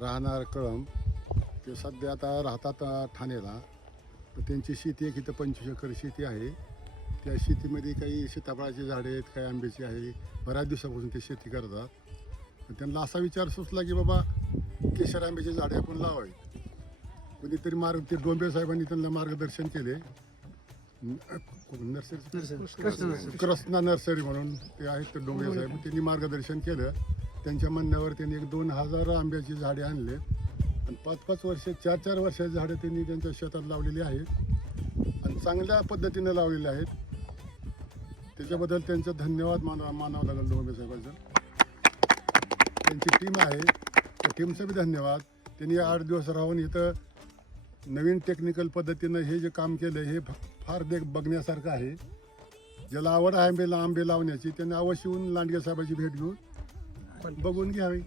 राहणार कळम ते सध्या आता राहतात ठाण्याला. त्यांची शेती एक इथं पंचवीस एकर शेती आहे. त्या शेतीमध्ये काही सीताफळाची झाडे आहेत काही आंब्याची आहे. बऱ्याच दिवसापासून ते शेती करतात. त्यांना असा विचार सुचला की बाबा केशर आंब्याची झाडे आपण लावावीत. कधीतरी मार्ग ते डोंबे साहेबांनी त्यांना मार्गदर्शन केले. Nursery Krishna nursery. म्हणून ते आहेत ते डोंगरे साहेब. त्यांनी मार्गदर्शन केलं. त्यांच्या म्हणण्यावर त्यांनी एक दोन हजार आंब्याची झाडे आणले. आणि पाच पाच वर्ष चार चार वर्षाची झाडं त्यांनी त्यांच्या शेतात लावलेली आहेत. आणि चांगल्या पद्धतीने लावलेले आहेत. त्याच्याबद्दल त्यांचं धन्यवाद मानावा मानावं लागेल डोंबे साहेबांचं. त्यांची टीम आहे. त्या टीमचं बी धन्यवाद. त्यांनी आठ दिवस राहून इथं नवीन टेक्निकल पद्धतीनं हे जे काम केलं हे फ- फार देख बघण्यासारखं आहे. ज्याला आवड आहे आंबे आंबे लावण्याची त्यांनी अवश्य येऊन लांडगे साहेबाची भेट घेऊन बघून घ्यावी.